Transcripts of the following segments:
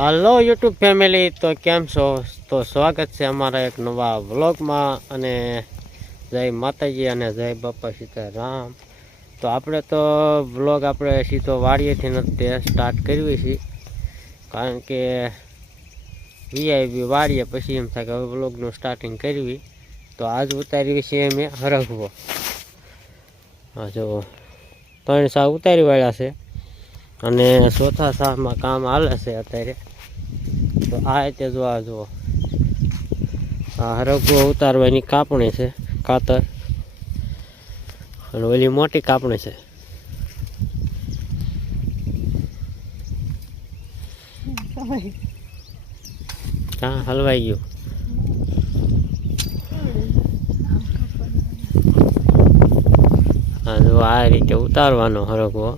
હાલો YouTube family, તો કેમ છો? તો સ્વાગત છે અમારા એક નવા વ્લોગમાં. અને જય માતાજી અને જય બાપા સીતારામ. તો આપણે તો વ્લોગ આપણે સીધો વાડીએથી નથી સ્ટાર્ટ કરવી છે, કારણ કે વીઆઈપી વાડીએ પછી એમ થાય કે હવે વ્લોગનું સ્ટાર્ટિંગ કરવી. તો આજ ઉતારવી છે મેં હરગવો. જો 3 સા ઉતારી વાળ્યા છે અને ચોથા સામાં કામ હાલે છે અત્યારે. તો આ રીતે જો આ જુઓ, આ હરગવો ઉતારવાની કાપણી છે, કાતર. અને ઓલી મોટી કાપણી છે. હા, હલવાઈ ગયું. હા, જો આ રીતે ઉતારવાનો હરગવો.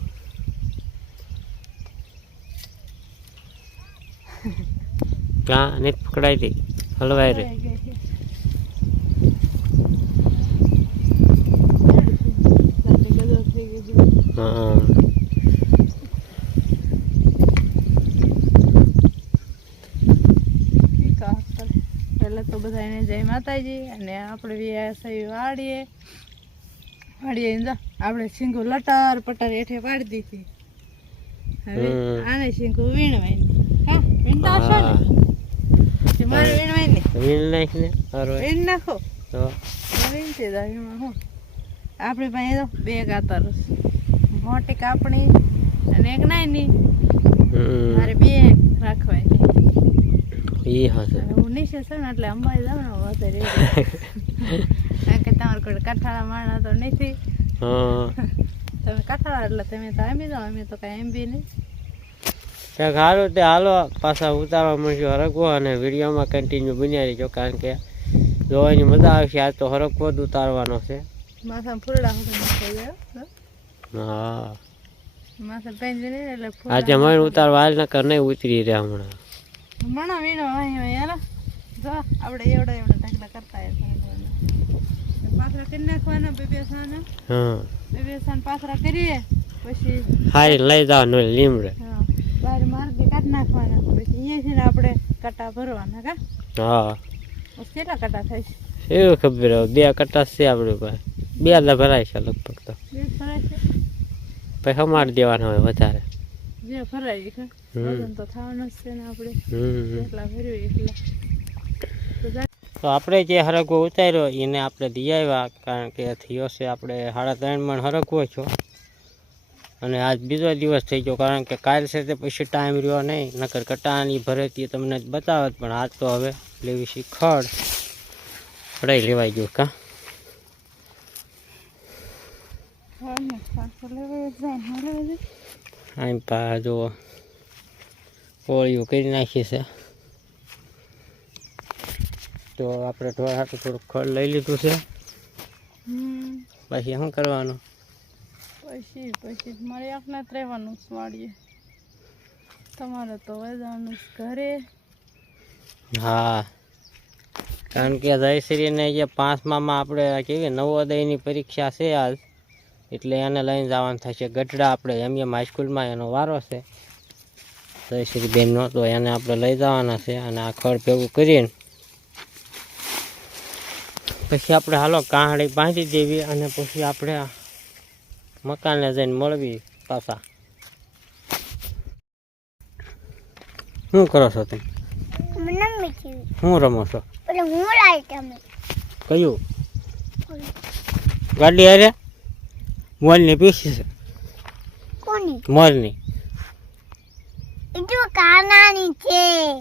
હા, નથી પકડાઈ હતી, હલવાઈ રહી. હા, પહેલા તો બધાને જય માતાજી. અને આપણે વાડીએ આપણે શીંગુ લટર પટર હેઠે પાડી દીધી. હવે આને શીંગુ વીણવાની. હા, વીણતા હશો ને? મારે વીણવાય ને, વીણ નાખ ને, વીણ નાખો તો વીણતી જાય. એમાં હું આપણી પાસે તો 2 કાતર, મોટી કાપણી અને એક નાની. મારે 2 રાખવાની. ઈ હશે. હું નીચે છે ને એટલે અંબાઈ જાવ ને વધારે. કારણ કે તમારે કોઈ કઠાળા માણા તો નથી. તમે કઠાળા એટલે તમે તો આંબી જાઓ, અમે તો કઈ આંબી નહીં. સારું, તે હાલો પાછા ઉતારવા મળશું હરગવો. અને વિડીયોમાં કન્ટિન્યુ બન્યા રહીજો, કારણ કે જોવાની મજા આવશે. આજ તો હરગવો જ ઉતારવાનો છે. માથા ફૂલડા થઈ જાય. હા, માથા પહેરી નહીં એટલે આજે મને ઉતારવા હાલ નકર નહીં ઉતરી રહ્યા હમણાં. મણા વીણો યાર. જો આપણે એવડા ઢગલા કરતા પાથરા કરી નાખવાના. 2 સાના. હા, 2 સાન પાથરા કરીએ પછી હારી લઈ જવાનું લીમડે. હા, બહાર માર્ગે કાઢી નાખવાના. પછી અહીંયાથી ને આપણે કટા ભરવાના. કા? હા, કેટલા કટા થાય છે એવું ખબર હવે. 2 કટા છે આપણી પાસે. 2 લા ભરાય છે લગભગ. તો 2 ભરાય છે પછી સમારી દેવાના હોય વધારે. જે ભરાય છે વજન તો થવાનું જ છે ને આપણે. એટલા ભર્યું એટલા. તો આપણે જે હરગવો ઉતાર્યો એને આપણે દઈ આવ્યા, કારણ કે થયો છે આપણે 3.5 મણ હરગવો છો. અને આજ બીજો દિવસ થઈ ગયો, કારણ કે કાલ છે તે પછી ટાઈમ રહ્યો નહીં. નકર કટાની ભરેતી તમને જ બતાવત, પણ આજ તો હવે લેવી છે ખડ. ખડાઈ લેવાઈ ગયું. કા આમ પા જો કોળિયું કરી નાખી છે. તો આપણે ઢોર હાટું થોડુંક ખડ લઈ લીધું છે. પછી શું કરવાનું? પછી મારે એકને જ રહેવાનું વાડીએ. તમારે તો જવાનું ઘરે. હા, કારણ કે જયશ્રીને જે 5મામાં આપણે કેવી નવોદયની પરીક્ષા છે આજ, એટલે એને લઈને જવાનું થશે ગઢડા. આપણે એમ હાઈસ્કૂલમાં એનો વારો છે જયશ્રીબેનનો, તો એને આપણે લઈ જવાના છે. અને આ ખડ ભેગું કરીને પછી આપણે હાલો કાંહળી બાંધી દેવી. અને પછી આપણે મકાને જઈને મળવી પાછા. શું કરો છો તમે? શું રમો છો? કયું ગાડી? અરે મોરની પીસી છે. મોરની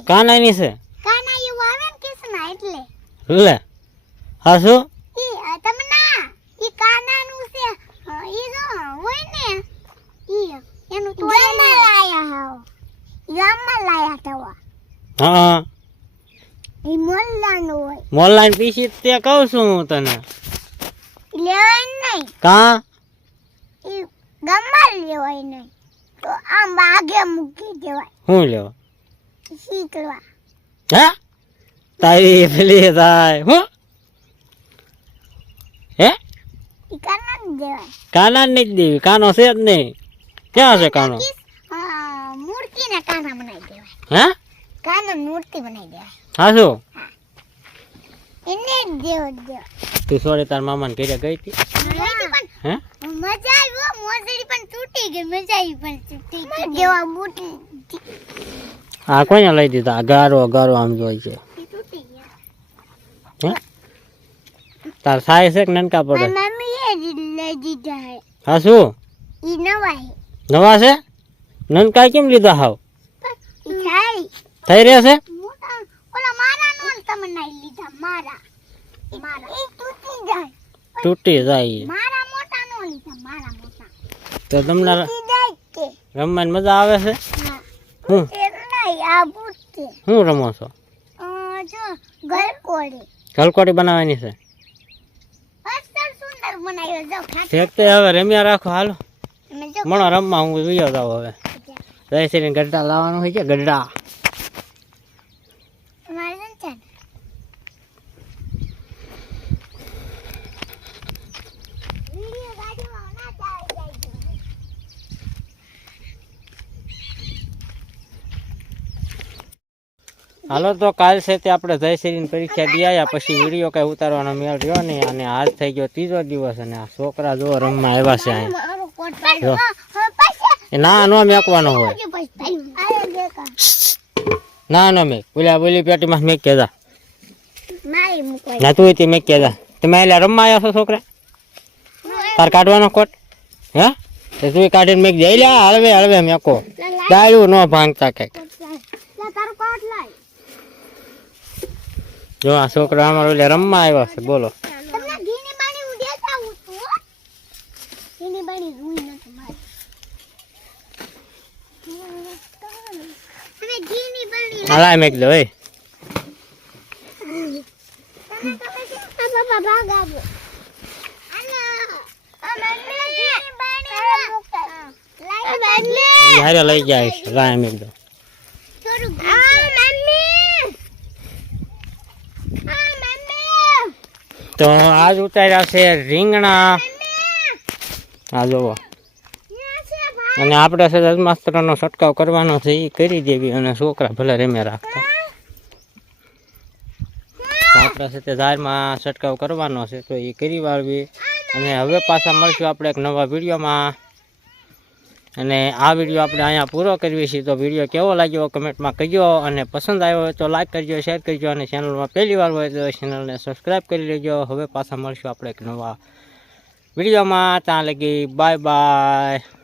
કાનાની છે. લે હા, શું હા, મોરલાઈન પીસી તે કહું છું હું તને. કા શું લેવા? હા, તારી પેલી થાય હું હે? કાના જ નહીં દેવી. કાનો છે જ નહીં. ક્યાં છે કાનો? હે, કાનો મૂર્તિ બનાવી દે હા શું એને દેવ તું સોરી તાર મામાને ઘરે ગઈ હતી હે મજા આવી મોજડી પણ તૂટી ગઈ મજા આવી પણ તૂટી ગઈ દેવા મૂર્તિ આ કોને લઈ દીધા ગારો ગારો આમ જોઈ છે તૂટી ગયા હે તાર સાય છે કે નનકા પડે મમ્મી એ લઈ દીધા હે હા શું ઈ નવા હે નવા છે નનકા કેમ લીધા હાવ ઈ સારી થઈ રહ્યા છે મોટા ઓલા મારા નો તમે નહીં લીધા મારા ઈ તૂટી જાય તૂટી જાય મારા મોટા નો લીધા મારા મોટા તો તમને તૂટી જાય કે રમવાની મજા આવે છે ના હું એ નહીં આ બુટ્ટી હું રમો છો જો ગલકોડી ગલકોટી બનાવવાની છે અસર સુંદર બનાવ્યો જો ઠીક તો હવે રમ્યા રાખો હાલો મેં જો મણો રમવા હું વિયો જાવ હવે જય શ્રી ગઢડા લાવવાનું હોય છે ગઢડા મારે છે વિડિયો ગાડીમાં ના ચાલી જાય હાલો તો કાલ છે તે આપણે જયશ્રીની પરીક્ષા દઈ આવ્યા પછી વિડીયો કઈ ઉતારવાનો મેળ રહ્યો નહીં અને આજ થઈ ગયો ત્રીજો દિવસ અને આ છોકરા જો રમવા આવ્યા છે અહીં મારો કોટ જો. પાછા એ ના નો મેકવાનો હોય આયો દેખા ના નો મેક બોલી પેટીમાં મેક કેદા મારી મુકવાય ના તું તે મેક કેદા તમે એટલે રમવા આવ્યા છો છોકરા તાર કાઢવાનો કોટ હે તો તું કાઢીને મેક જઈ લે હળવે હળવે મેકો ડાળ્યું ન ભાંગતા કઈક તારો કોટ લાય જો આ છોકરા અમારો એટલે રમવા આવ્યા છે બોલો તમને ઘીની બાણી ઉડ્યા હું તો ઘીની બાણી રૂઈ ન તમારી તમે ઘીની બાણી હાલા મેક દો એ તમે બાબા ભાગાવો ઘીની બાણી લાય બાટલે હારે લઈ જાય છે લાય મેક દો થોડું મમ્મી તો આજ ઉતાર્યા છે રીંગણા આ જોવો અને આપણે છે અજમાસ્ત્રનો છંટકાવ કરવાનો છે એ કરી દેવી અને છોકરા ભલે રમ્યા રાખતા તો આપણે છે તે ઝાડમાં છંટકાવ કરવાનો છે તો એ કરી વાળવી અને હવે પાછા મળશું આપણે એક નવા વિડીયોમાં અને આ વિડીયો આપણે અહીંયા પૂરો કરવી છીએ તો વિડીયો કેવો લાગ્યો કમેન્ટમાં કહેજો અને પસંદ આવ્યો હોય તો લાઈક કરજો શેર કરજો અને ચેનલમાં પહેલી વાર હોય તો ચેનલને સબસ્ક્રાઈબ કરી લેજો હવે પાછા મળશું આપણે એક નવા વિડીયોમાં ત્યાં લગી બાય બાય